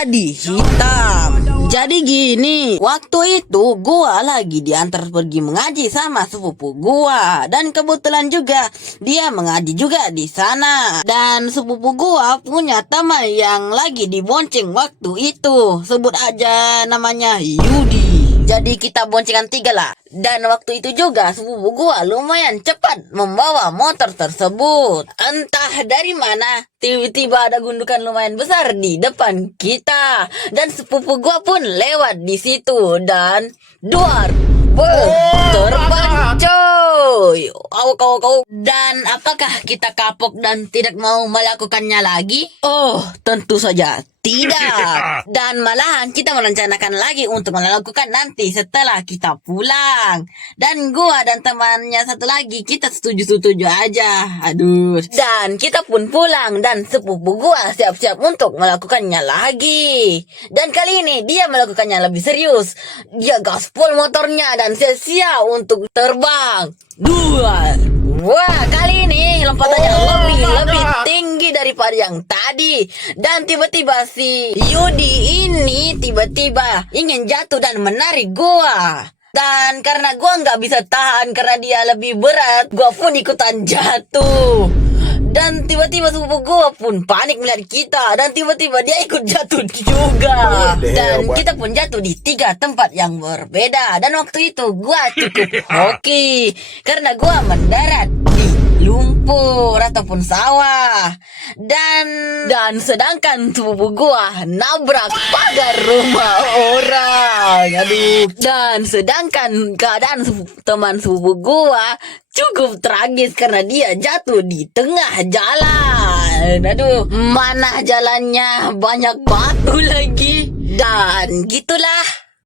jadi hitam. Jadi gini, waktu itu gua lagi diantar pergi mengaji sama sepupu gua, dan kebetulan juga dia mengaji juga di sana. Dan sepupu gua punya teman yang lagi dibonceng waktu itu, sebut aja namanya Yudi. Jadi kita boncengan 3 lah. Dan waktu itu juga sepupu gua lumayan cepat membawa motor tersebut. Entah dari mana tiba-tiba ada gundukan lumayan besar di depan kita. Dan sepupu gua pun lewat di situ dan duar terbang coy. Kau. Dan apakah kita kapok dan tidak mau melakukannya lagi? Oh, tentu saja tidak. Dan malahan kita merencanakan lagi untuk melakukan nanti setelah kita pulang. Dan gua dan temannya satu lagi kita setuju-setuju aja. Aduh. Dan kita pun pulang dan sepupu gua siap-siap untuk melakukannya lagi. Dan kali ini dia melakukannya lebih serius. Dia gaspol motornya dan sia-sia untuk terbang. Wah, kali ini lompatannya lebih tinggi daripada yang tadi. Dan tiba-tiba si Yudi ini tiba-tiba ingin jatuh dan menarik gua. Dan karena gua nggak bisa tahan karena dia lebih berat, gua pun ikutan jatuh. Dan tiba-tiba sepupu gua pun panik melihat kita. Dan tiba-tiba dia ikut jatuh juga. Dan kita pun jatuh di 3 tempat yang berbeda. Dan waktu itu gua cukup hoki karena gua mendarat di lumpur ataupun sawah. Dan sedangkan sepupu gua nabrak pagar rumah orang. Aduh. Dan sedangkan keadaan teman sepupu gua cukup tragis karena dia jatuh di tengah jalan. Aduh, mana jalannya banyak batu lagi. Dan gitulah